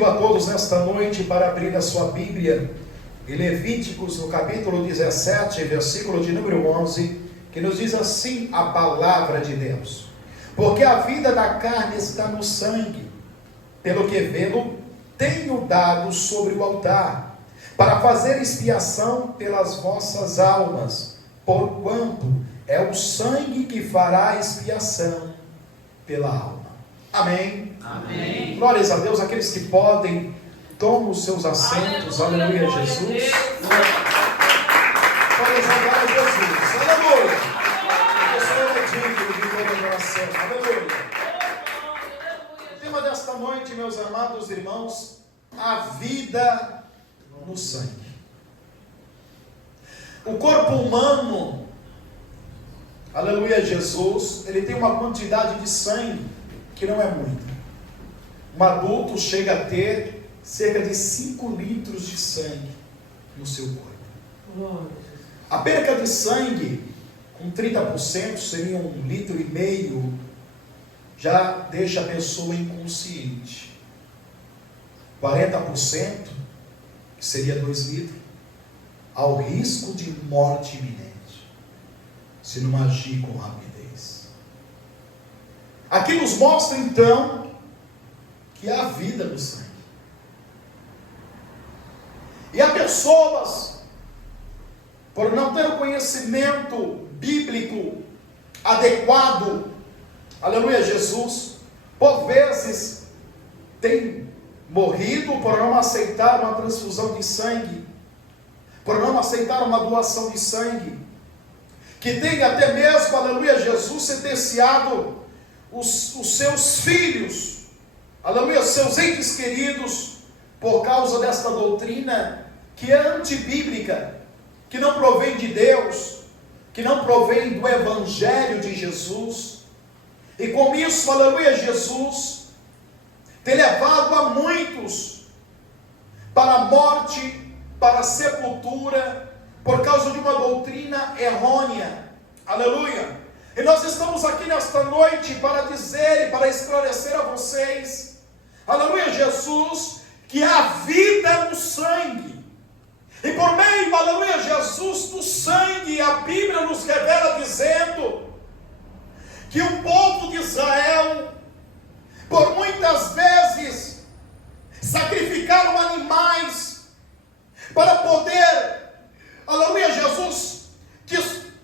Convido a todos nesta noite para abrir a sua Bíblia em Levíticos, no capítulo 17, versículo de número 11, que nos diz assim a palavra de Deus: porque a vida da carne está no sangue, pelo que vê-lo tenho dado sobre o altar, para fazer expiação pelas vossas almas, porquanto é o sangue que fará expiação pela alma. Amém? Amém. Glórias a Deus. Aqueles que podem, tomem os seus assentos. Aleluia, Aleluia, Jesus. Glórias a Jesus. Aleluia. O Senhor é digno de toda adoração. Aleluia. O tema desta noite, meus amados irmãos, a vida no sangue. O corpo humano, aleluia, Jesus, ele tem uma quantidade de sangue que não é muita. Um adulto chega a ter cerca de 5 litros de sangue no seu corpo. A perca de sangue, com 30%, seria 1,5 litro, já deixa a pessoa inconsciente. 40%, que seria 2 litros, ao risco de morte iminente, se não agir com rapidez. Aqui nos mostra então que há vida no sangue. E há pessoas, por não ter o conhecimento bíblico adequado, aleluia, Jesus, por vezes tem morrido por não aceitar uma transfusão de sangue, por não aceitar uma doação de sangue, que tem até mesmo, aleluia, Jesus, sentenciado os seus filhos, aleluia, seus entes queridos, por causa desta doutrina que é antibíblica, que não provém de Deus, que não provém do Evangelho de Jesus. E com isso, aleluia, Jesus tem levado a muitos para a morte, para a sepultura, por causa de uma doutrina errônea. Aleluia. E nós estamos aqui nesta noite para dizer e para esclarecer a vocês, aleluia, Jesus, que há vida no sangue. E por meio, aleluia, Jesus, do sangue, a Bíblia nos revela dizendo que o povo de Israel, por muitas vezes, sacrificaram animais para poder, aleluia, Jesus,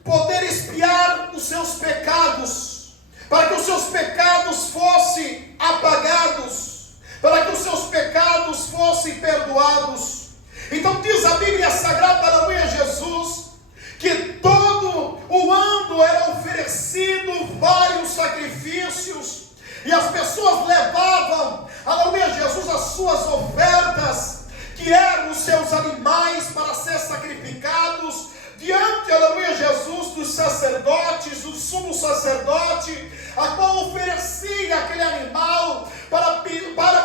poder expiar os seus pecados, para que os seus pecados fossem apagados, para que os seus pecados fossem perdoados. Então diz a Bíblia Sagrada, aleluia, Jesus, que todo o ano era oferecido vários sacrifícios, e as pessoas levavam, aleluia, Jesus, as suas ofertas, que eram os seus animais para ser sacrificados, diante, aleluia, Jesus, dos sacerdotes, do sumo sacerdote, a qual oferecia aquele animal para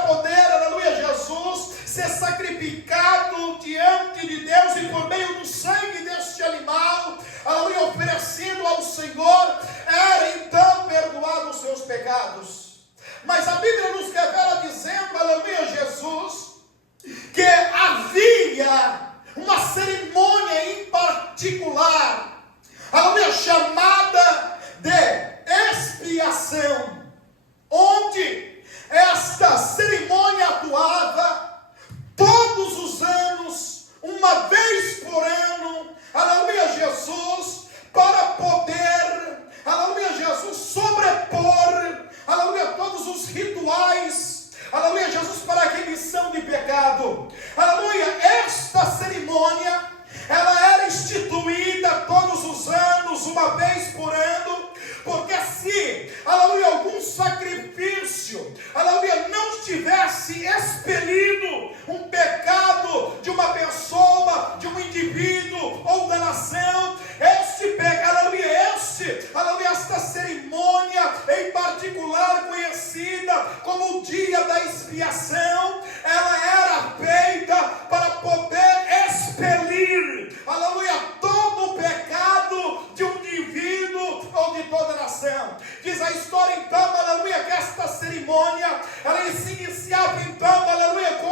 poder, aleluia, Jesus, ser sacrificado diante de Deus, e por meio do sangue deste animal, aleluia, oferecido ao Senhor, era então perdoado os seus pecados. Mas a Bíblia nos revela dizendo, aleluia, Jesus, que havia uma cerimônia em particular, aleluia, chamada de expiação, onde esta cerimônia atuava todos os anos, uma vez por ano, aleluia, Jesus, para poder, aleluia, Jesus, sobrepor, aleluia, todos os rituais, aleluia, Jesus, para a remissão de pecado. Aleluia, esta cerimônia, ela era instituída todos os anos, uma vez por ano, porque se, aleluia, algum sacrifício, aleluia, não tivesse expelido um pecado de uma pessoa, de um indivíduo ou da nação, aleluia, esta cerimônia em particular, conhecida como o dia da expiação, ela era feita para poder expelir, aleluia, todo o pecado de um indivíduo ou de toda a nação. Diz a história então, aleluia, que esta cerimônia, ela se iniciava então, aleluia, com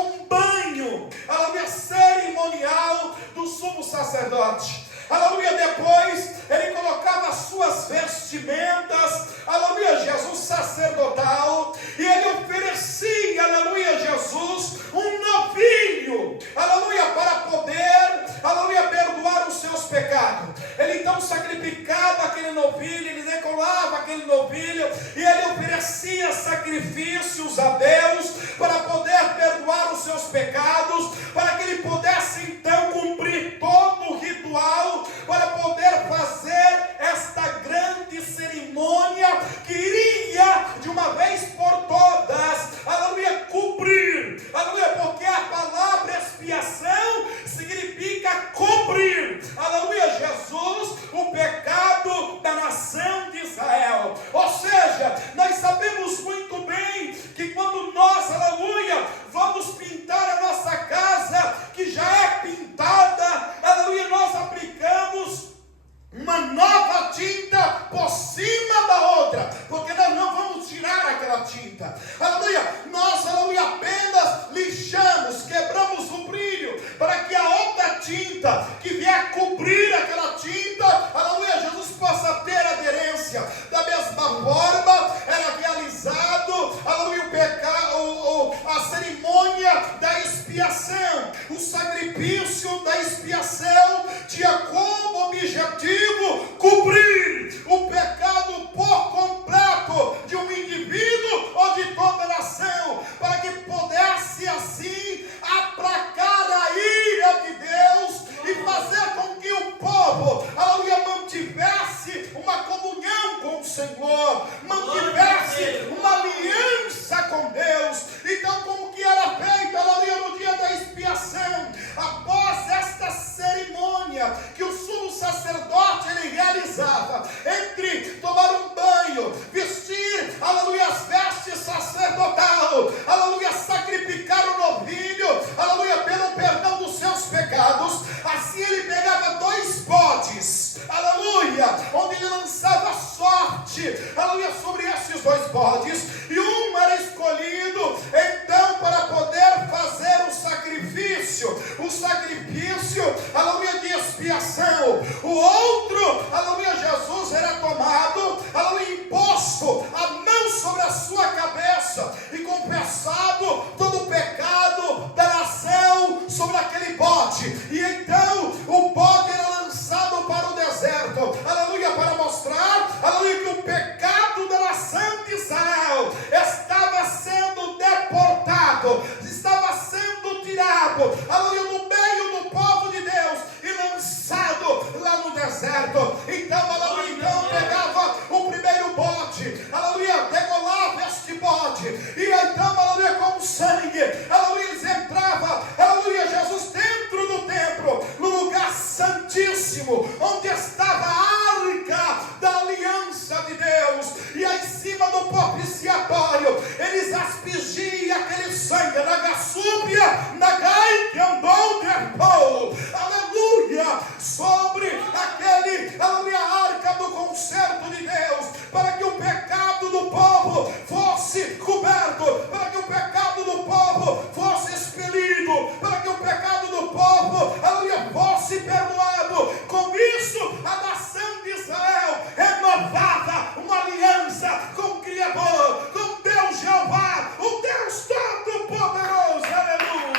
depois ele colocava as suas vestimentas, aleluia, Jesus sacerdotal, e ele oferecia, aleluia, Jesus, um novilho, aleluia, para poder, aleluia, perdoar os seus pecados. Ele então sacrificava aquele novilho, ele decolava aquele novilho, e ele oferecia sacrifícios a Deus, para poder perdoar os seus pecados, para que ele pudesse então cumprir todo o ritual, para poder fazer esta grande cerimônia, que iria de uma vez por todas, aleluia, cumprir, aleluia, porque a palavra expiação significa cumprir, aleluia, Jesus, o pecado da nação de Israel. Ou seja, nós sabemos muito bem que quando nós, aleluia, vamos pintar a nossa casa, que já é pintada, aleluia, nós aplicamos uma nova tinta por cima da outra, porque nós não vamos tirar aquela tinta, aleluia, nós, aleluia, apenas lixamos, quebramos o brilho, para que a outra tinta que vier cobrir aquela tinta, aleluia, Jesus possa ter aderência. Da mesma forma, era realizado, aleluia, o pecado, a cerimônia da expiação, o sacrifício da expiação tinha como objetivo cobrir o pecado por completo de um indivíduo ou de toda a nação, para que pudesse assim aplacar a ira de Deus e fazer com que o povo, aleluia, mantivesse uma comunhão com o Senhor, mantivesse uma aliança com Deus. Então, como que era feito, aleluia, no dia da expiação, após esta cerimônia que o sumo sacerdote ele realizava, entre tomar um banho, vestir, aleluia, as vestes sacerdotal, aleluia, sacrificar o novilho, aleluia, pelo perdão dos seus pecados, assim ele pegava 2 bodes, aleluia, onde ele lançava sorte, aleluia, sobre esses 2 bodes, e um era escolhido então para poder fazer o sacrifício, aleluia, de expiação. O outro, aleluia, Jesus era tomado, aleluia, imposto a mão sobre a sua cabeça e confessado todo o pecado da nação sobre aquele bode. E então o bode era lançado para o deserto, aleluia, para mostrar, aleluia, que o pecado da nação de Israel estava sendo deportado, estava sendo tirado, aleluia, no meio do povo de Deus e lançado lá no deserto. Então, aleluia, então pegava o primeiro bode, aleluia, degolava este bode, e então, aleluia, com o sangue, aleluia, eles entravam, aleluia, Jesus, dentro do templo, no lugar santíssimo, onde estava a arca da aliança de Deus, e aí em cima do propiciatório, eles aspergiam aquele sangue na gaçúbia, na gai que andou trepou, aleluia, sobre aquele, aleluia, arca do concerto de Deus, para que o pecado do povo fosse coberto, para que o pecado do povo fosse expelido, para que o pecado do povo, aleluia, fosse perdoado. Com isso, a nação de Israel renovava uma aliança com o Criador, com Deus Jeová, o Deus Todo-Poderoso, aleluia.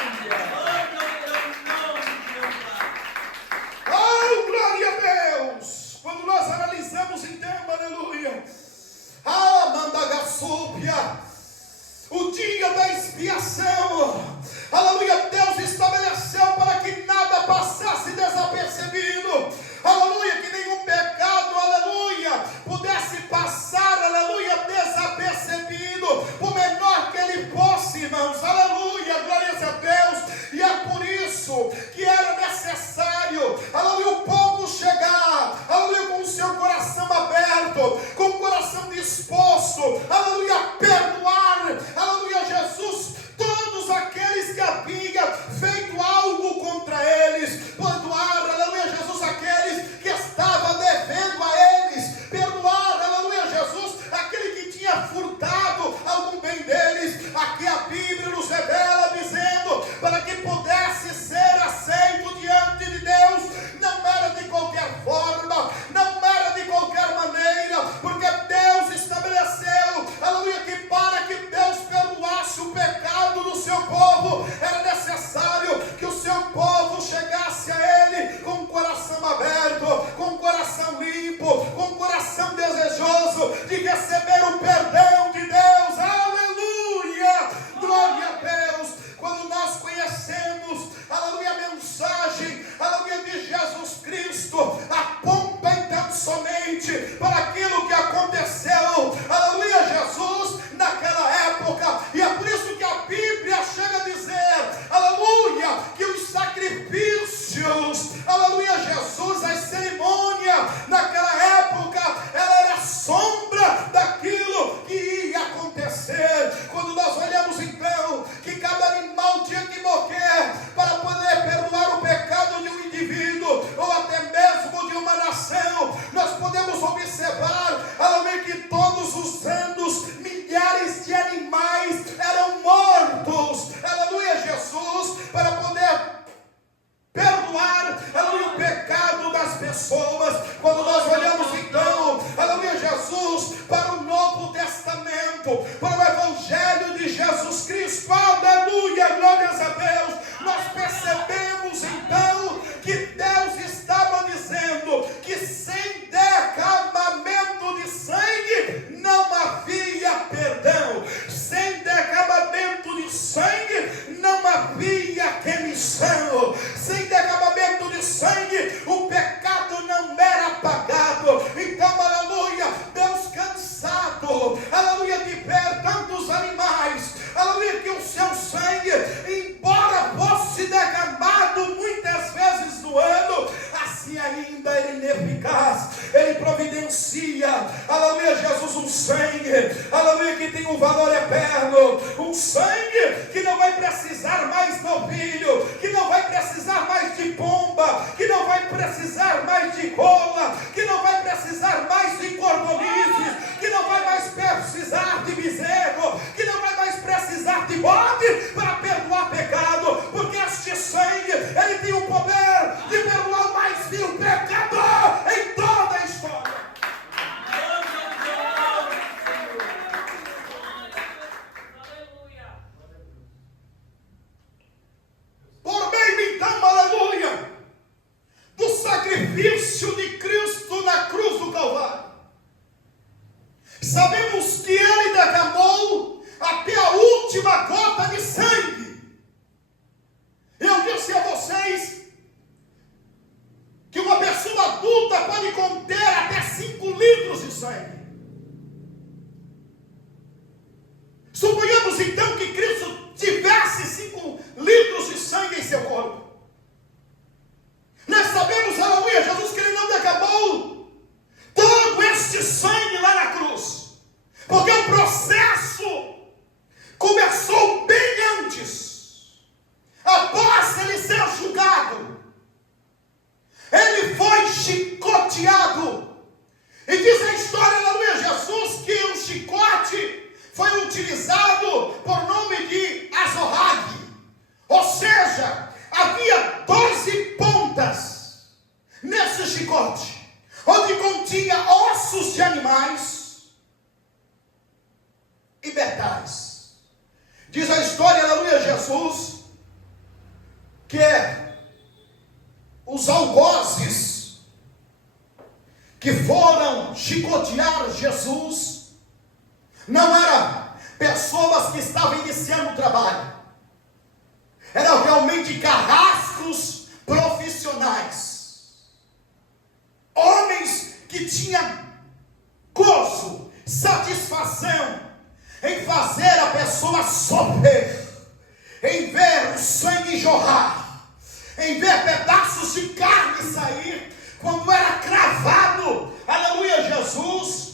Oh, glória a Deus! Quando nós analisamos então, aleluia, pessoas. Quando nós olhamos então, aleluia, Jesus, para o Novo Testamento, para o Evangelho de Jesus Cristo, aleluia, glórias a Deus, nós percebemos então que Deus estava dizendo que sem derramamento de sangue não havia perdão, sem derramamento de sangue não havia remissão, sem derramamento de sangue o pecado não era apagado. Então, aleluia, Deus cansado, aleluia, de ver tantos animais, aleluia, que o seu sangue, embora fosse derramado muitas vezes no ano, assim ainda era ineficaz. Ele providencia, aleluia, Jesus, um sangue, aleluia, que tem um valor eterno, um sangue que não vai precisar mais de novilho, que não vai precisar mais de pomba, que não vai precisar mais de rola, que não vai precisar mais de cordonizes, que não vai mais precisar de bezerro, que não vai mais precisar de bode para perdoar pecado, porque este sangue, ele tem o poder de perdoar o mais vil pecador em toda a história. Por meio então, aleluia, do sacrifício de Cristo na cruz do Calvário, sabemos que Ele derramou até a última gota de sangue. Eu disse a vocês que uma pessoa adulta pode conter até 5 litros de sangue. Suponhamos então que Cristo tivesse 5 litros de sangue em seu corpo. Nós sabemos, aleluia, Jesus, que Ele não derramou todo este sangue lá na cruz, porque o processo começou bem antes. Após Ele ser julgado, Ele foi chicoteado. E diz a história, aleluia, Jesus, que o chicote foi utilizado por nome de azorrague. Ou seja, havia 12 pontas nesse chicote, onde continha ossos de animais e metais. Diz a história, aleluia, Jesus, que os algozes que foram chicotear Jesus não eram pessoas que estavam iniciando o trabalho, eram realmente carrascos profissionais, homens que tinham gozo, satisfação em fazer a pessoa sofrer, em ver o sangue jorrar, em ver pedaços de carne sair, quando era cravado, aleluia, Jesus,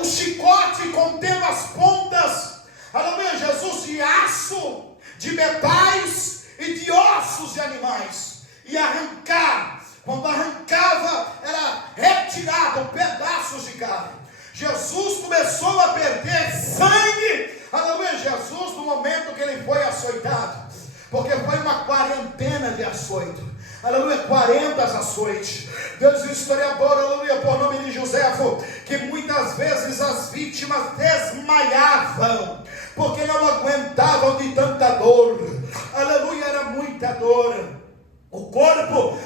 o chicote contendo as pontas, aleluia, Jesus, de aço, de metais e de ossos de animais, e arrancar, quando arrancava, era retirado pedaços de carne. Jesus começou a perder sangue, aleluia, Jesus, no momento que Ele foi açoitado, porque foi uma quarentena de açoito, aleluia, 40 açoites. Deus, o historiador, aleluia, por nome de Joséfo, que muitas vezes as vítimas desmaiavam, porque não aguentavam de tanta dor, aleluia, era muita dor. O corpo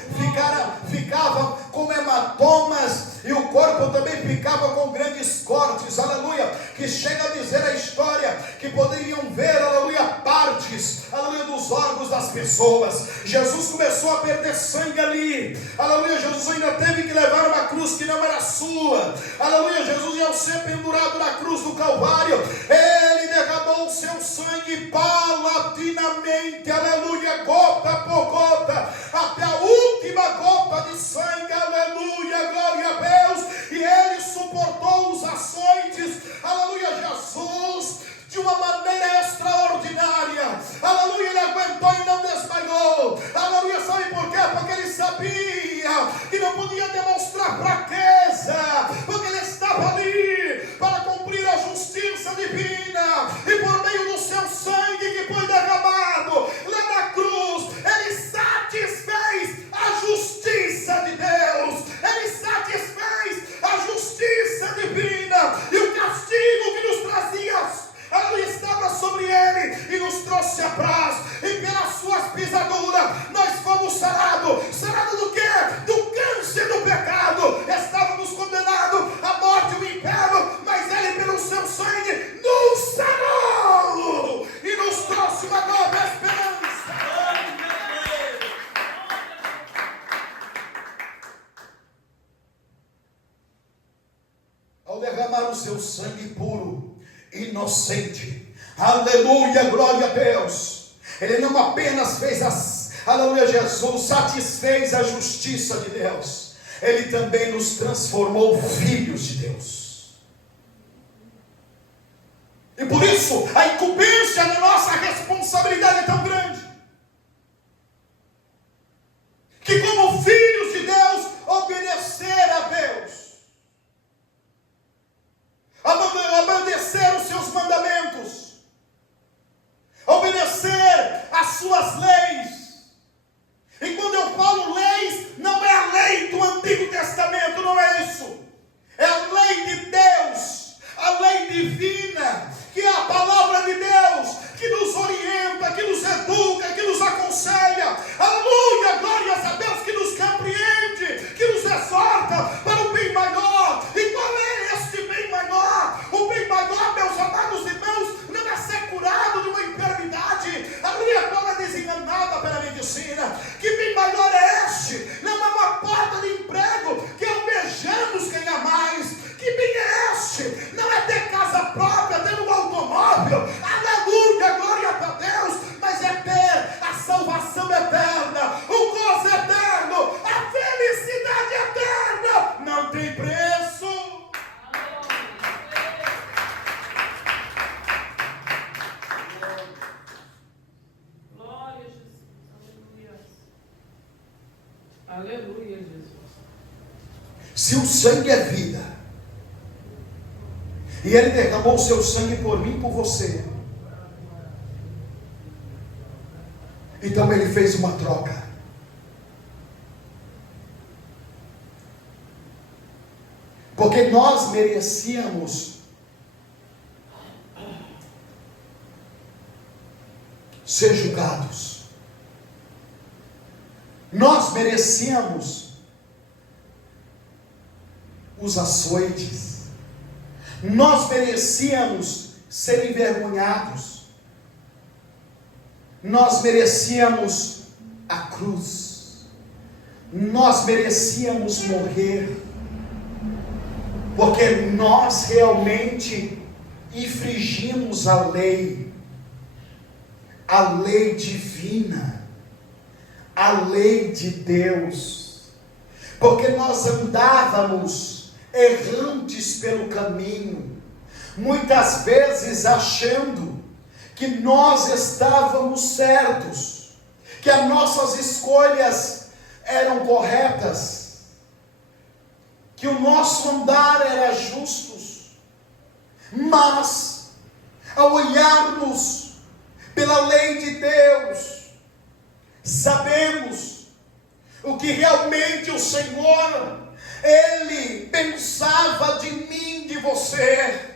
ficava com hematomas, e o corpo também ficava com grandes cortes, aleluia, que chega a dizer a história, que poderiam ver, aleluia, partes, aleluia, dos órgãos das pessoas. Jesus começou a perder sangue ali, aleluia, Jesus ainda teve que levar uma cruz que não era sua, aleluia, Jesus ia ser pendurado na cruz do Calvário, Ele derramou o seu sangue paulatinamente, aleluia, gota por gota, até a última gota de sangue, aleluia, glória a Deus, e Ele suportou os açoites, aleluia, Jesus, de uma maneira extraordinária, aleluia, Ele aguentou e não desmaiou, aleluia, sabe por quê? Porque Ele sabia que não podia demonstrar fraqueza, porque Ele estava ali para cumprir a justiça divina, e por meio do seu sangue que foi derramado lá na cruz, Ele satisfez a justiça de Deus, derramar o seu sangue puro, inocente. Aleluia, glória a Deus. Ele não apenas fez aleluia, Jesus satisfez a justiça de Deus, Ele também nos transformou filhos de Deus. E por isso a incumbência da nossa responsabilidade é tão grande, que como filhos de Deus, obedecer a Deus, obedecer os seus mandamentos, obedecer às suas leis. E quando eu falo leis, não é a lei do Antigo Testamento, não é isso. É a lei de Deus, a lei divina, que é a palavra de Deus, que nos orienta, que nos educa, que nos aconselha. Aleluia, glórias a Deus, que nos compreende, que nos exorta para o bem maior. E qual é este bem maior? O bem maior, meus amados irmãos, não é ser curado de uma enfermidade, aleluia, qual é desenganada pela medicina. Que bem maior é este? Não é uma porta de emprego, que almejamos ganhar mais. Que bem é este? Não é ter casa própria, ter um automóvel, aleluia, glória a Deus, mas é ter a salvação eterna, o gozo eterno, a felicidade eterna, não tem preço. Glória a Jesus, aleluia, aleluia, Jesus. Se o sangue é vida, e Ele derramou o seu sangue por mim e por você, então Ele fez uma troca. Porque nós merecíamos ser julgados, nós merecíamos os açoites, nós merecíamos ser envergonhados, nós merecíamos a cruz, nós merecíamos morrer, porque nós realmente infringimos a lei divina, a lei de Deus, porque nós andávamos errantes pelo caminho, muitas vezes achando que nós estávamos certos, que as nossas escolhas eram corretas, que o nosso andar era justo, mas ao olharmos pela lei de Deus, sabemos o que realmente o Senhor, Ele pensava de mim, de você,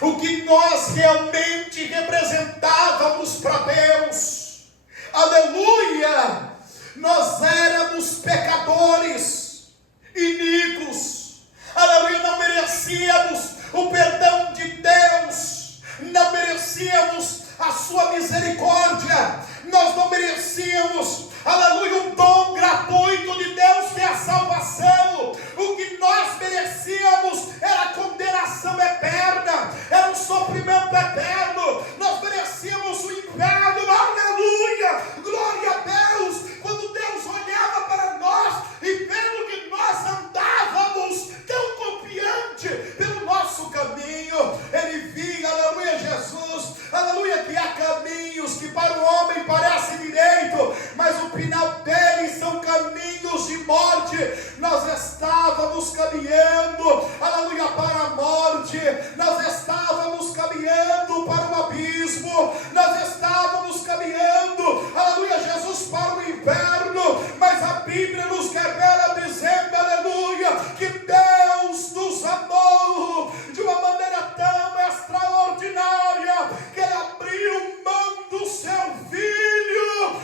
o que nós realmente representávamos para Deus. Aleluia! Nós éramos pecadores, iníquos, aleluia, não merecíamos o perdão de Deus, não merecíamos a sua misericórdia, nós não merecíamos, aleluia, um dom gratuito de Deus que é a salvação. O que nós merecíamos era a condenação eterna, era um sofrimento eterno, nós merecíamos o inferno, aleluia, glória a Deus. Quando Deus olhava para nós e vendo que nós andávamos tão confiante pelo nosso caminho, Ele via, aleluia, Jesus, aleluia, que há caminhos que para o homem parecem direito, mas o final deles são caminhos de morte. Nós estávamos caminhando, aleluia, para a morte, nós estávamos caminhando para o abismo, nós estávamos caminhando, aleluia, Jesus, para o inferno, mas a Bíblia nos revela dizendo, aleluia, que Deus nos amou de uma maneira tão extraordinária, que Ele abriu mão do seu Filho,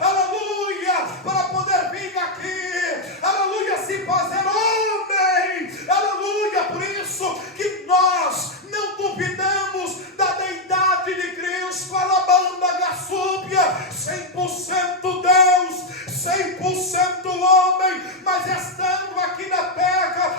aleluia, para poder vir aqui, aleluia, se fazer homem, aleluia. Por isso que nós não duvidamos da deidade de Cristo, alabanda gassúbia, 100% Deus, 100% homem, mas estando aqui na terra,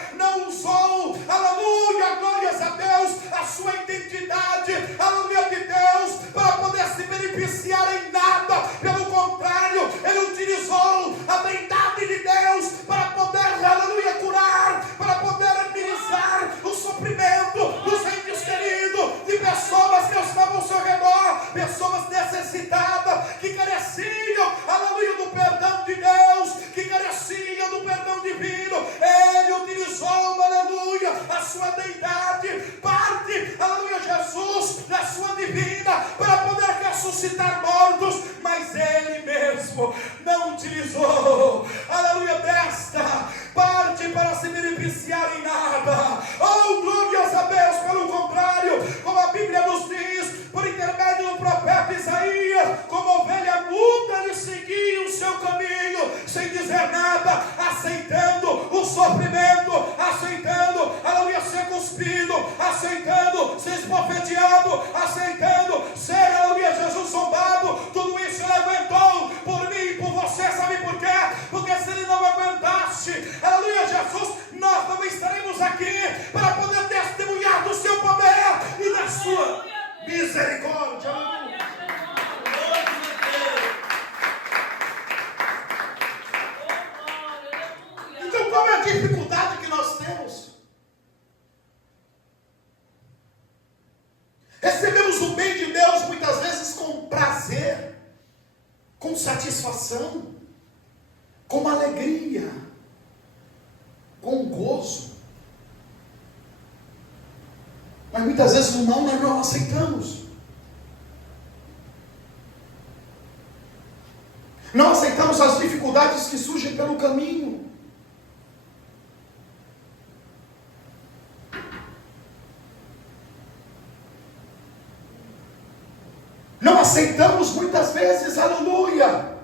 alegria, com gozo. Mas muitas vezes o não nós não aceitamos. Não aceitamos as dificuldades que surgem pelo caminho. Não aceitamos muitas vezes, aleluia,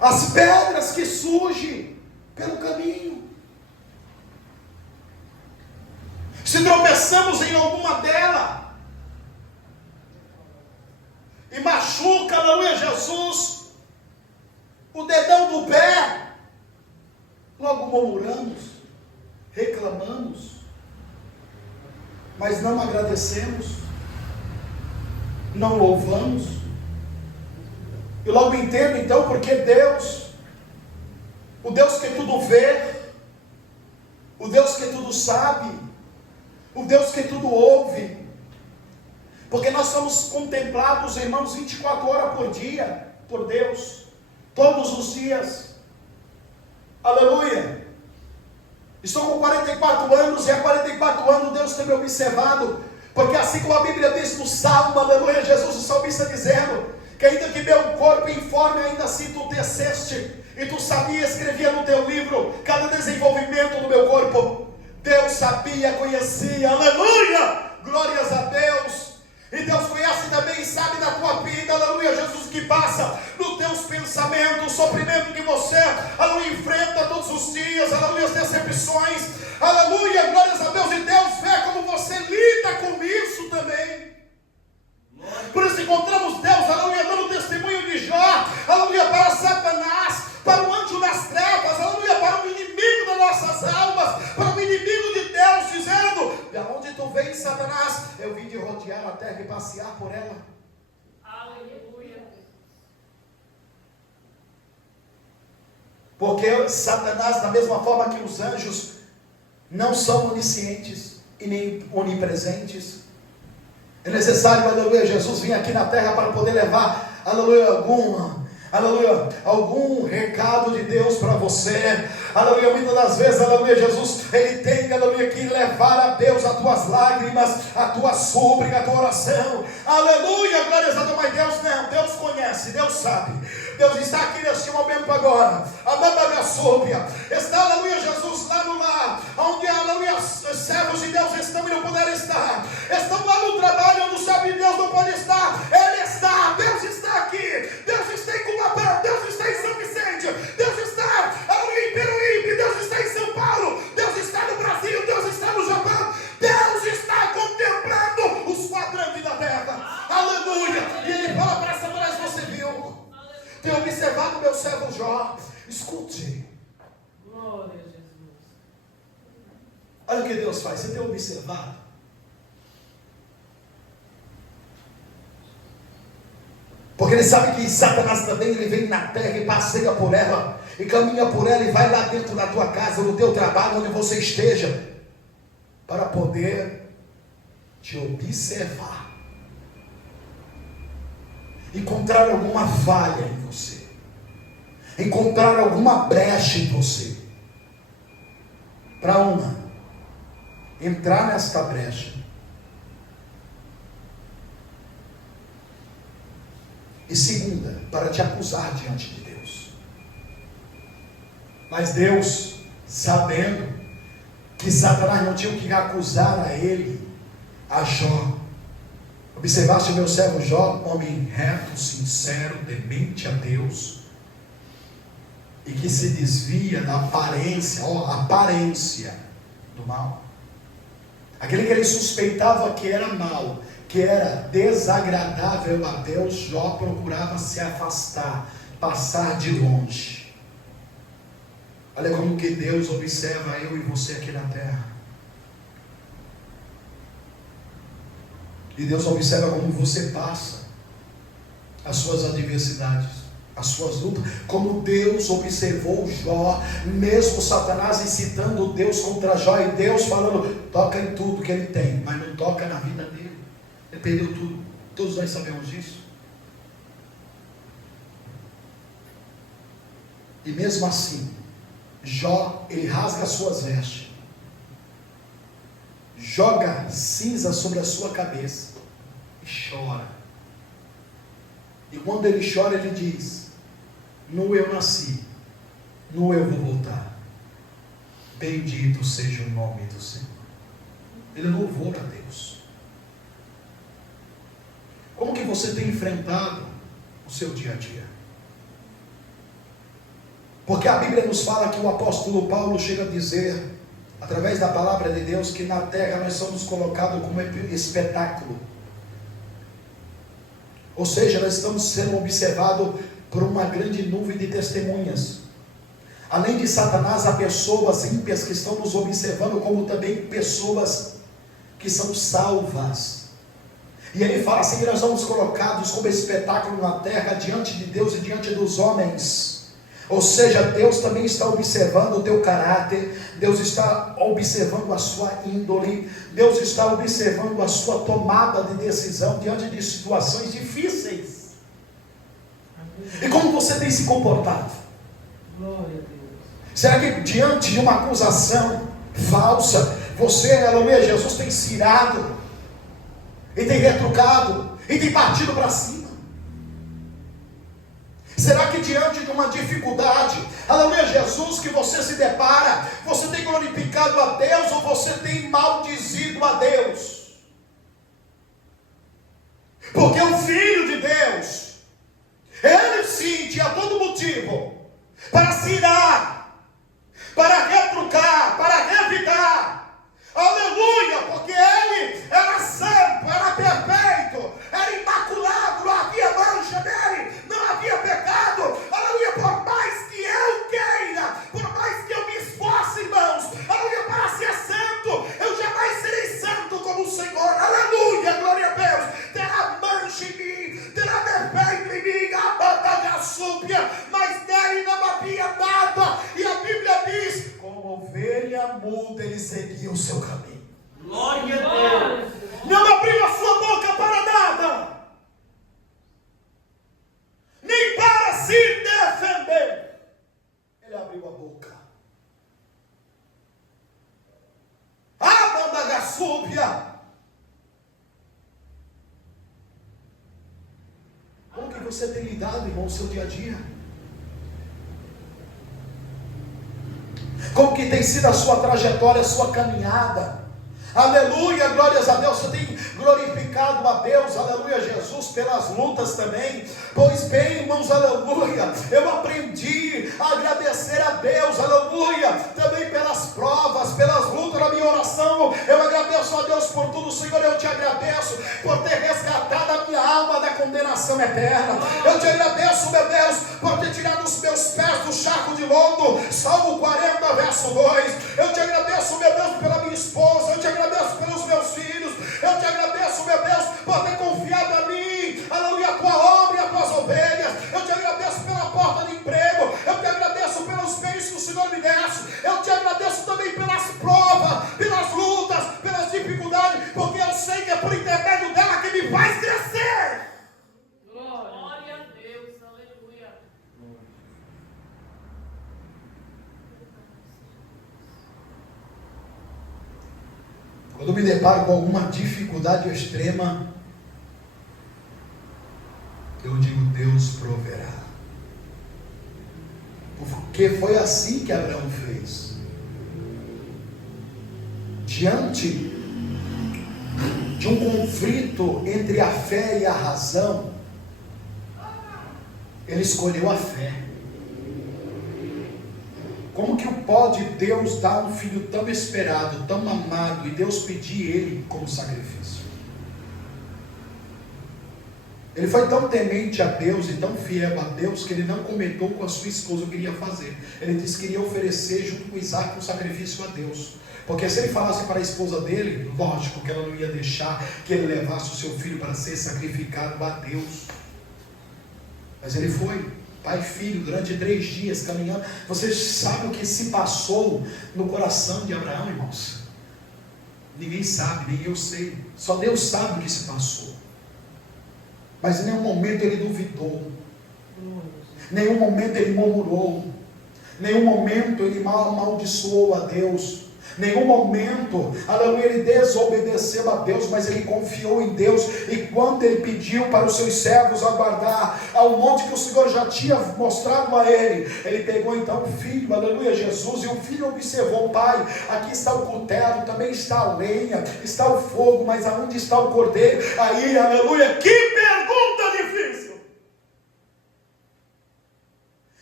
as pedras que surgem pelo caminho. Se tropeçamos em alguma delas e machuca, aleluia, Jesus, o dedão do pé, logo murmuramos, reclamamos, mas não agradecemos, não louvamos. E logo entendo então porque Deus, o Deus que tudo vê, o Deus que tudo sabe, o Deus que tudo ouve, porque nós somos contemplados, irmãos, 24 horas por dia, por Deus, todos os dias, aleluia. Estou com 44 anos, e há 44 anos Deus tem me observado, porque assim como a Bíblia diz no Salmo, aleluia, Jesus, o salmista dizendo, que ainda que meu corpo informe, ainda assim tu teceste, e tu sabia, escrevia no teu livro, cada desenvolvimento do meu corpo. Deus sabia, conhecia, aleluia, glórias a Deus. E Deus conhece também e sabe da tua vida, aleluia, Jesus, que passa nos teus pensamentos, o sofrimento que você, aleluia, enfrenta todos os dias, aleluia, as decepções, aleluia, glórias a Deus, e Deus vê como você lida com isso também. Por isso encontramos Deus, aleluia, dando testemunho de Jó, aleluia, para Satanás, para o anjo das trevas, aleluia, para o inimigo das nossas almas, para o inimigo de Deus, dizendo, de onde tu vens, Satanás? Eu vim de rodear a terra e passear por ela. Aleluia. Porque Satanás, da mesma forma que os anjos, não são oniscientes e nem onipresentes. É necessário, aleluia, Jesus vir aqui na terra para poder levar, aleluia, algum recado de Deus para você, aleluia. Muitas das vezes, aleluia, Jesus, Ele tem, aleluia, que levar a Deus as tuas lágrimas, a tua súplica, a tua oração, aleluia, glórias a Deus. Mas Deus não, Deus conhece, Deus sabe, Deus está aqui neste momento agora, a babagaçúbia, está, aleluia, Jesus, lá no lar, onde, aleluia, servos de Deus estão e não puderam estar, estão lá no trabalho, onde o servo de Deus não pode estar, Ele está, Deus está aqui, Deus está em Cubatão, Deus está em São Vicente, Deus está, aleluia, em Peruíbe, Deus está em São Paulo, Deus está no Brasil, Deus está no Japão, Deus está contemplando os quadrantes da terra, aleluia. E Ele fala para Satanás, você viu? Tem observado meu servo Jó? Escute. Glória a Jesus. Olha o que Deus faz. Você tem observado? Porque Ele sabe que Satanás também, ele vem na terra e passeia por ela, e caminha por ela, e vai lá dentro da tua casa, no teu trabalho, onde você esteja, para poder te observar, encontrar alguma falha em você, encontrar alguma brecha em você, para uma, entrar nesta brecha, e segunda, para te acusar diante de Deus. Mas Deus, sabendo que Satanás não tinha o que acusar a ele, a Jó, observaste meu servo Jó, homem reto, sincero, temente a Deus, e que se desvia da aparência, aparência do mal. Aquele que ele suspeitava que era mal, que era desagradável a Deus, Jó procurava se afastar, passar de longe. Olha como que Deus observa eu e você aqui na terra. E Deus observa como você passa as suas adversidades, as suas lutas, como Deus observou Jó, mesmo Satanás incitando Deus contra Jó, e Deus falando, toca em tudo que ele tem, mas não toca na vida dele. Ele perdeu tudo, todos nós sabemos disso. E mesmo assim, Jó, ele rasga as suas vestes, joga cinza sobre a sua cabeça e chora. E quando ele chora, ele diz: no eu nasci, no eu vou voltar. Bendito seja o nome do Senhor. Ele louvou a Deus. Como que você tem enfrentado o seu dia a dia? Porque a Bíblia nos fala que o apóstolo Paulo chega a dizer, através da palavra de Deus, que na terra nós somos colocados como espetáculo. Ou seja, nós estamos sendo observados por uma grande nuvem de testemunhas. Além de Satanás, há pessoas ímpias que estão nos observando, como também pessoas que são salvas. E ele fala assim, que nós somos colocados como espetáculo na terra, diante de Deus e diante dos homens. Ou seja, Deus também está observando o teu caráter, Deus está observando a sua índole, Deus está observando a sua tomada de decisão diante de situações difíceis. E como você tem se comportado? Glória a Deus. Será que diante de uma acusação falsa, você, aleluia, Jesus tem se irado, e tem retrucado, e tem partido para cima? Será que diante de uma dificuldade, aleluia, Jesus, que você se depara, você tem glorificado a Deus ou você tem maldizido a Deus? Porque o Filho de Deus, ele sim tinha todo motivo para se irar, para retrucar, para revidar, aleluia, porque ele era santo, era perfeito, era imaculado, não havia mancha nele, não havia pecado, aleluia. Por mais que eu queira, por mais que eu me esforce, irmãos, aleluia, para ser santo, eu jamais serei santo como o Senhor, aleluia, glória a Deus. Terá mancha em mim, terá defeito em mim, abadagasúpia, mas nele não havia nada. E a Bíblia diz: como ovelha muda, ele seguia o seu caminho. Glória a Deus. Não abriu a sua boca para nada, nem para se defender. Ele abriu a boca. Abadagasúpia. Como que você tem lidado, irmão, no seu dia a dia? Como que tem sido a sua trajetória, a sua caminhada? Aleluia, glórias a Deus. Você tem glorificado a Deus, aleluia, Jesus, pelas lutas também. Pois bem, irmãos, aleluia, eu aprendi a agradecer a Deus, aleluia, também pelas provas, pelas lutas. Na minha oração, eu agradeço a Deus por tudo. Senhor, eu te agradeço por ter resgatado a minha alma da condenação eterna. Eu te agradeço, meu Deus, por ter tirado os meus pés do charco de lodo. Salmo 40, verso 2. Eu te agradeço, meu Deus, pela minha esposa. Eu te agradeço pelos meus filhos. Eu te agradeço, meu Deus, por ter confiado a mim, aleluia, a tua obra e as tuas ovelhas. Eu te agradeço pela porta de emprego. Eu te agradeço pelos bens que o Senhor me desse. Eu te agradeço também pelas provas, pelas lutas, pelas dificuldades, porque eu sei que é por intermédio dela que me faz crescer. Glória a Deus, aleluia. Quando me deparo com alguma dificuldade extrema, eu digo: Deus proverá. Porque foi assim que Abraão fez. Diante de um conflito entre a fé e a razão, ele escolheu a fé. Como que pode Deus dar um filho tão esperado, tão amado, e Deus pedir ele como sacrifício? Ele foi tão temente a Deus e tão fiel a Deus que ele não comentou com a sua esposa o que iria fazer. Ele disse que iria oferecer junto com Isaac um sacrifício a Deus. Porque se ele falasse para a esposa dele, lógico que ela não ia deixar que ele levasse o seu filho para ser sacrificado a Deus. Mas ele foi, pai e filho, durante 3 dias caminhando. Vocês sabem o que se passou no coração de Abraão, irmãos? Ninguém sabe, nem eu sei. Só Deus sabe o que se passou. Mas em nenhum momento ele duvidou. Em nenhum momento ele murmurou. Nenhum momento ele amaldiçoou a Deus. Nenhum momento, aleluia, ele desobedeceu a Deus, mas ele confiou em Deus. E quando ele pediu para os seus servos aguardar ao monte que o Senhor já tinha mostrado a ele pegou então o filho, aleluia, Jesus, e o filho observou: pai, aqui está o cutelo, também está a lenha, está o fogo, mas aonde está o cordeiro? Aí, aleluia, que pergunta difícil!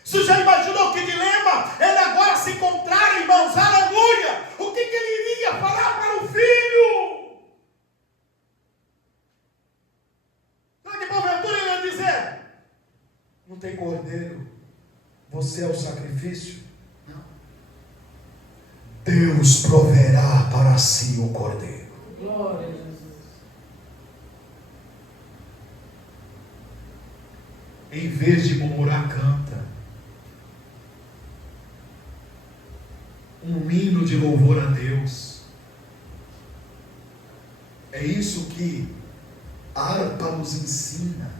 Você já imaginou que dilema ele agora se encontrar, irmãos? Aleluia! O que ele iria falar para o filho? Será que porventura ele ia dizer: não tem cordeiro, você é o sacrifício? Não. Deus proverá para si o cordeiro. Glória a Jesus. Em vez de murmurar, canta um hino de louvor a Deus. É isso que a harpa nos ensina.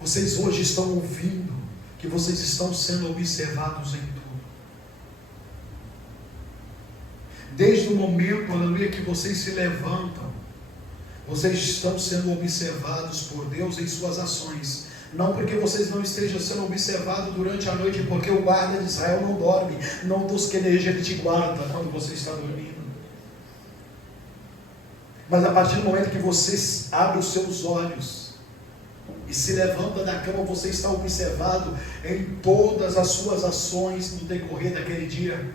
Vocês hoje estão ouvindo que vocês estão sendo observados em tudo. Desde o momento, aleluia, que vocês se levantam, vocês estão sendo observados por Deus em suas ações. Não porque vocês não estejam sendo observados durante a noite, porque o guarda de Israel não dorme, não tosqueneja, ele te guarda quando você está dormindo. Mas a partir do momento que você abre os seus olhos e se levanta da cama, você está observado em todas as suas ações no decorrer daquele dia.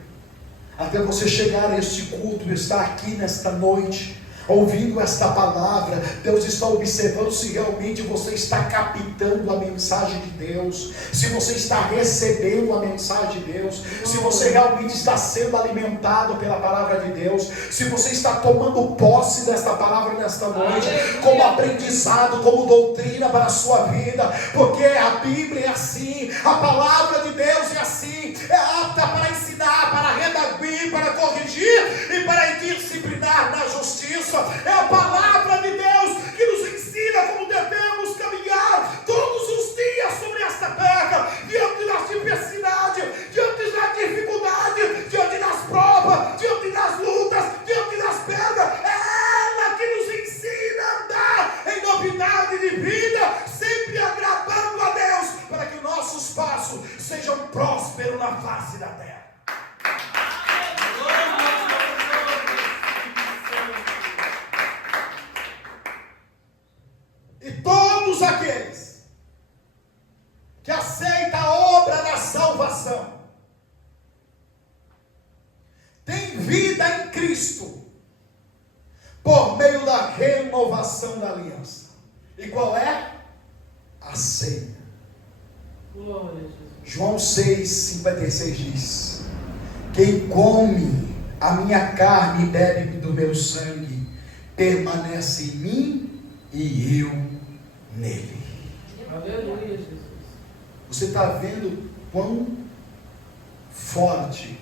Até você chegar a este culto, estar aqui nesta noite, ouvindo esta palavra, Deus está observando se realmente você está captando a mensagem de Deus, se você está recebendo a mensagem de Deus, se você realmente está sendo alimentado pela palavra de Deus, se você está tomando posse desta palavra nesta noite, como aprendizado, como doutrina para a sua vida, porque a Bíblia é assim, a palavra de Deus é assim, é apta para ensinar, para redarguir, para corrigir e para disciplinar na justiça. É a palavra de Deus que nos ensina como devemos caminhar todos os dias sobre esta terra, diante das diversidades, diante da dificuldade, diante das provas, diante das lutas, diante das perdas. É ela que nos ensina a andar em novidade de vida, sempre agradando a Deus, para que nossos passos sejam prósperos na face da terra. Todos aqueles que aceitam a obra da salvação têm vida em Cristo por meio da renovação da aliança. E qual é? A ceia. Glória a Jesus. João 6,56 diz: quem come a minha carne e bebe do meu sangue permanece em mim e eu nele. Aleluia, Jesus. Você está vendo quão forte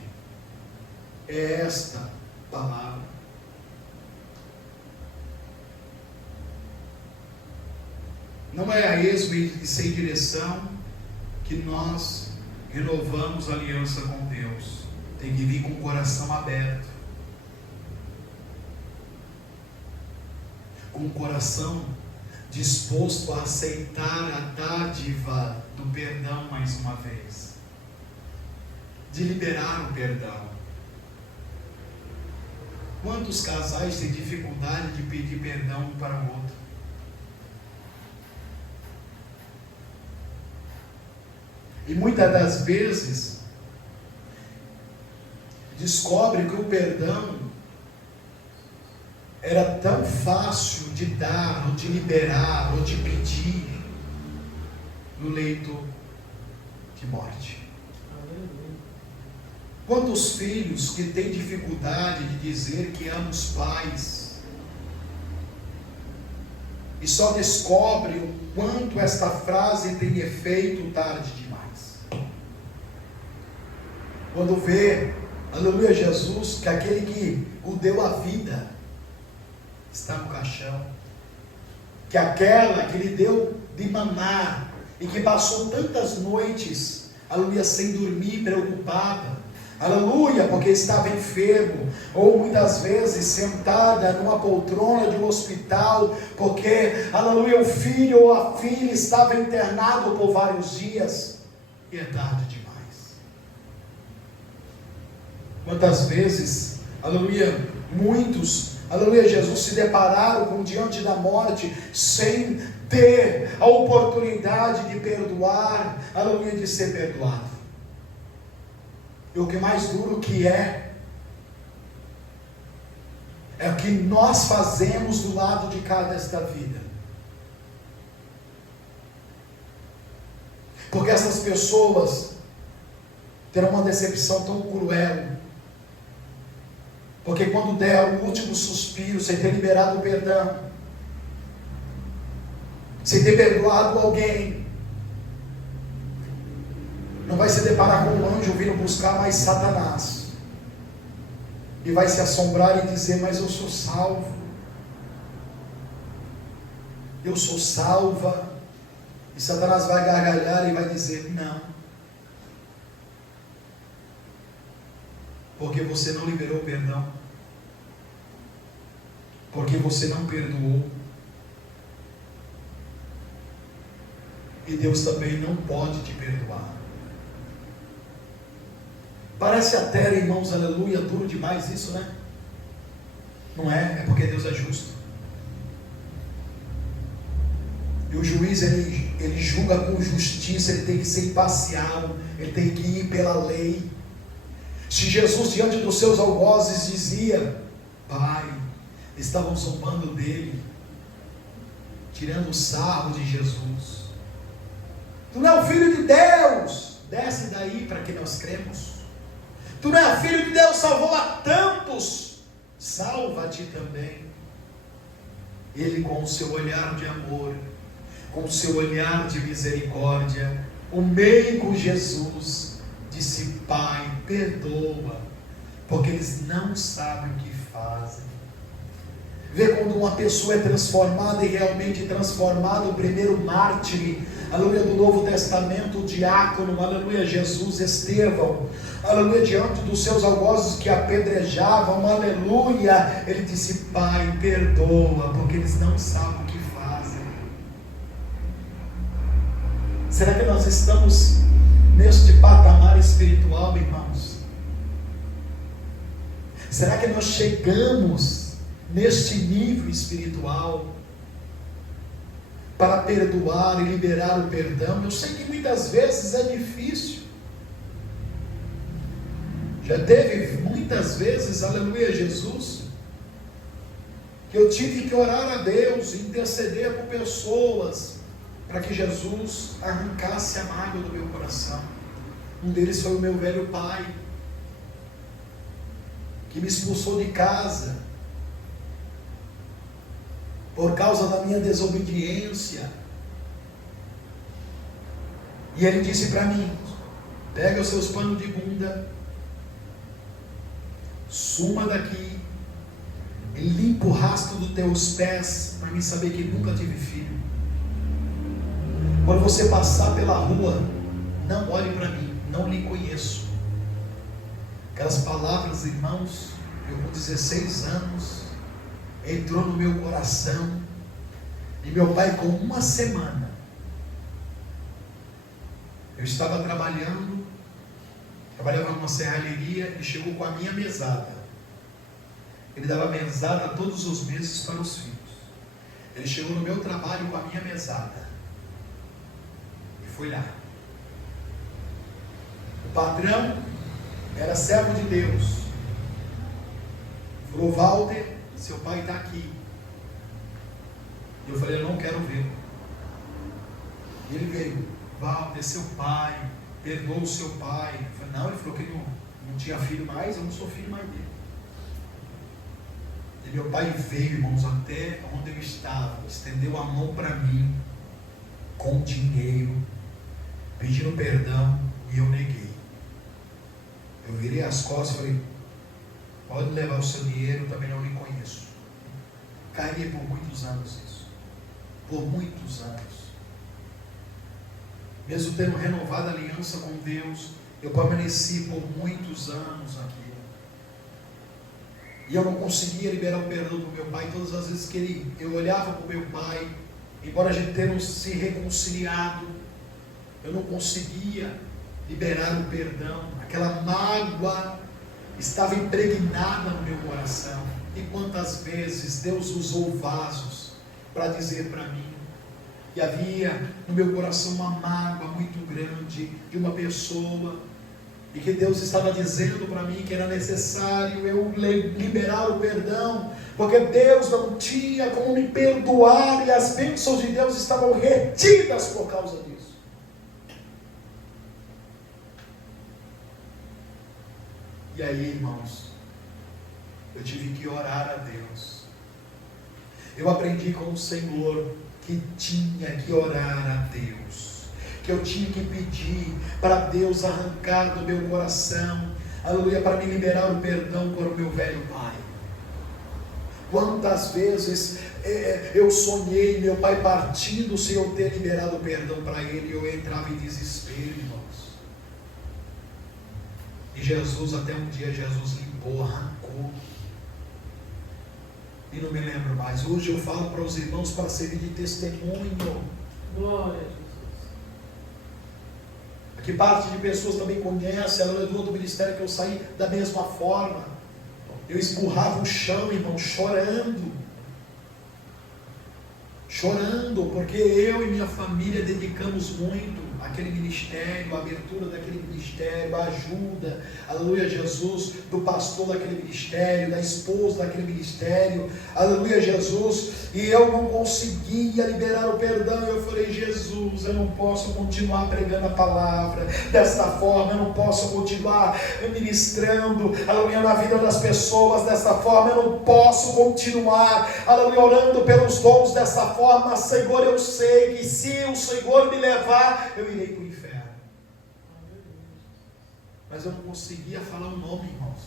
é esta palavra? Não é a esmo e sem direção que nós renovamos a aliança com Deus. Tem que vir com o coração aberto, com o coração disposto a aceitar a dádiva do perdão mais uma vez, de liberar o perdão. Quantos casais têm dificuldade de pedir perdão um para o outro? E muitas das vezes descobrem que o perdão era tão fácil de dar, ou de liberar, ou de pedir no leito de morte. Quantos filhos que têm dificuldade de dizer que amam os pais e só descobrem o quanto esta frase tem efeito tarde demais. Quando vê, aleluia, Jesus, que aquele que o deu a vida está no caixão, que aquela que lhe deu de mamar e que passou tantas noites, aleluia, sem dormir, preocupada, aleluia, porque estava enfermo, ou muitas vezes sentada numa poltrona de um hospital, porque, aleluia, o filho ou a filha estava internado por vários dias, e é tarde demais. Quantas vezes, aleluia, muitos, aleluia, Jesus, se depararam com diante da morte, sem ter a oportunidade de perdoar, aleluia, de ser perdoado. E o que mais duro que é o que nós fazemos do lado de cá desta vida. Porque essas pessoas terão uma decepção tão cruel. Porque quando der o último suspiro, sem ter liberado o perdão, sem ter perdoado alguém, não vai se deparar com um anjo vindo buscar mais Satanás, e vai se assombrar e dizer: mas eu sou salvo, eu sou salva. E Satanás vai gargalhar e vai dizer: não, porque você não liberou o perdão, porque você não perdoou, e Deus também não pode te perdoar. Parece até, irmãos, aleluia, duro demais isso, né? Não é? É porque Deus é justo. E o juiz, ele julga com justiça, ele tem que ser imparcial, ele tem que ir pela lei. Se Jesus, diante dos seus algozes, dizia: Pai, estavam zombando dele, tirando o sarro de Jesus. Tu não é o Filho de Deus, desce daí para que nós cremos. Tu não é Filho de Deus, salvou a tantos, salva-te também. Ele, com o seu olhar de amor, com o seu olhar de misericórdia, o meigo Jesus disse: Pai, perdoa, porque eles não sabem o que fazem. Vê quando uma pessoa é transformada, e realmente transformada, o primeiro mártir, aleluia, do Novo Testamento, o diácono, aleluia, Jesus, Estevão, aleluia, diante dos seus algozes que apedrejavam, aleluia, ele disse: Pai, perdoa, porque eles não sabem o que fazem. Será que nós estamos neste patamar espiritual, irmãos? Será que nós chegamos neste nível espiritual para perdoar e liberar o perdão? Eu sei que muitas vezes é difícil. Já teve muitas vezes, aleluia, Jesus, que eu tive que orar a Deus, interceder por pessoas, para que Jesus arrancasse a mágoa do meu coração. Um deles foi o meu velho pai, que me expulsou de casa por causa da minha desobediência. E ele disse para mim: pega os seus panos de bunda, suma daqui e limpa o rastro dos teus pés, para mim saber que nunca tive filho. Quando você passar pela rua, não olhe para mim, não lhe conheço. Aquelas palavras, irmãos, eu com 16 anos, entrou no meu coração. E meu pai, com uma semana, eu estava trabalhava numa serralheria, ele chegou com a minha mesada. Ele dava mesada todos os meses para os filhos. Ele chegou no meu trabalho com a minha mesada e foi lá. O patrão era servo de Deus. Falou: Walter, seu pai está aqui. E eu falei: eu não quero ver. E ele veio: Walter, seu pai, perdoa o seu pai. Eu falei: não, ele falou que não tinha filho mais, eu não sou filho mais dele. E meu pai veio, irmãos, até onde eu estava, estendeu a mão para mim, com dinheiro, pedindo perdão, e eu neguei. Eu virei as costas e falei: pode levar o seu dinheiro, eu também não lhe conheço. Cairia por muitos anos isso. Por muitos anos. Mesmo tendo renovado a aliança com Deus, eu permaneci por muitos anos aqui. E eu não conseguia liberar o perdão do meu pai. Todas as vezes que eu olhava para o meu pai, embora a gente tenha se reconciliado, eu não conseguia liberar o perdão. Aquela mágoa estava impregnada no meu coração. E quantas vezes Deus usou vasos para dizer para mim que havia no meu coração uma mágoa muito grande de uma pessoa, e que Deus estava dizendo para mim que era necessário eu liberar o perdão, porque Deus não tinha como me perdoar, e as bênçãos de Deus estavam retidas por causa disso. E aí, irmãos, eu tive que orar a Deus. Eu aprendi com o Senhor que tinha que orar a Deus, que eu tinha que pedir para Deus arrancar do meu coração, aleluia, para me liberar o perdão para o meu velho pai. Quantas vezes eu sonhei meu pai partindo sem eu ter liberado o perdão para ele, e eu entrava em desespero, irmãos. E Jesus, até um dia, Jesus limpou, arrancou. E não me lembro mais. Hoje eu falo para os irmãos para servir de testemunho. Glória a Jesus. Aqui parte de pessoas também conhece, ela é do outro ministério, que eu saí da mesma forma. Eu esburrava o chão, irmão, chorando. Chorando, porque eu e minha família dedicamos muito àquele ministério, a abertura daquele ministério, a ajuda, aleluia, Jesus, do pastor daquele ministério, da esposa daquele ministério, aleluia, Jesus, e eu não conseguia liberar o perdão. E eu falei: Jesus, eu não posso continuar pregando a palavra desta forma, eu não posso continuar ministrando, aleluia, na vida das pessoas desta forma, eu não posso continuar, aleluia, orando pelos dons dessa forma. Senhor, eu sei que se o Senhor me levar, eu irei para o inferno. Mas eu não conseguia falar o nome, irmãos.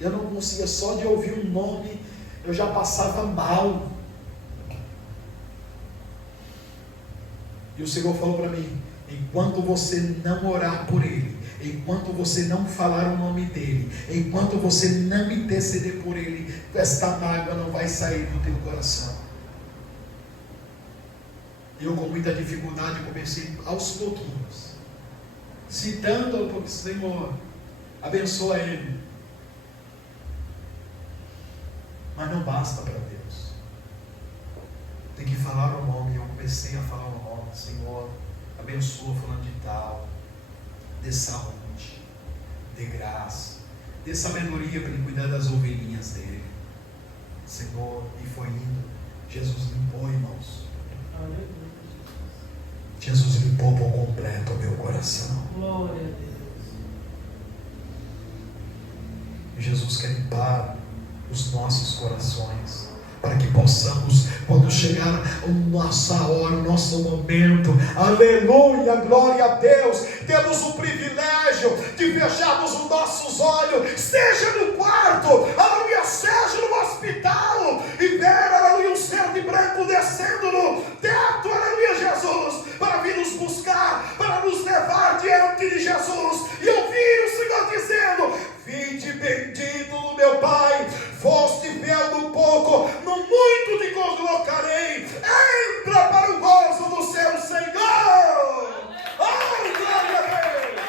Eu não conseguia, só de ouvir um nome eu já passava mal. E o Senhor falou para mim: enquanto você não orar por ele, enquanto você não falar o nome dele, enquanto você não interceder por ele, esta mágoa não vai sair do teu coração. E eu, com muita dificuldade, comecei aos pouquinhos, citando ao pouco: Senhor, abençoa ele. Mas não basta para Deus, tem que falar o nome. Eu comecei a falar o nome: Senhor, abençoa fulano de tal, dê saúde, dê graça, dê sabedoria para ele cuidar das ovelhinhas dele, Senhor. E foi indo. Jesus limpou, irmãos. Jesus limpou por completo o meu coração. Glória a Deus. Jesus quer limpar os nossos corações, para que possamos, quando chegar a nossa hora, o nosso momento, aleluia, glória a Deus, temos o privilégio de fecharmos os nossos olhos, seja no quarto, aleluia, seja no hospital, e ver, aleluia, um ser de branco descendo no teto, aleluia, Jesus, para vir nos buscar, para nos levar diante de Jesus, e ouvir o Senhor dizendo: vinde bendito do meu Pai, foste fiel no pouco, no muito te colocarei, entra para o gozo do seu Senhor. Oh, glória a Deus!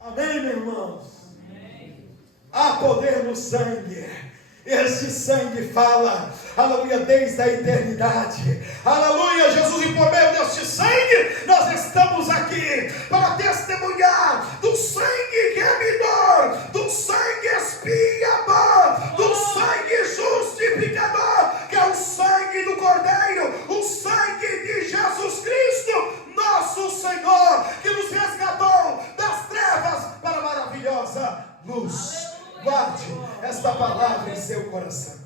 Amém, meus irmãos? Amém. Há poder no sangue. Esse sangue fala, aleluia, desde a eternidade, aleluia, Jesus. E por meio deste sangue, nós estamos aqui para testemunhar do sangue remidor, do sangue expiador, do sangue justificador, que é o sangue do Cordeiro, o sangue de Jesus Cristo, nosso Senhor, que nos resgatou das trevas para a maravilhosa luz. Guarde esta palavra em seu coração.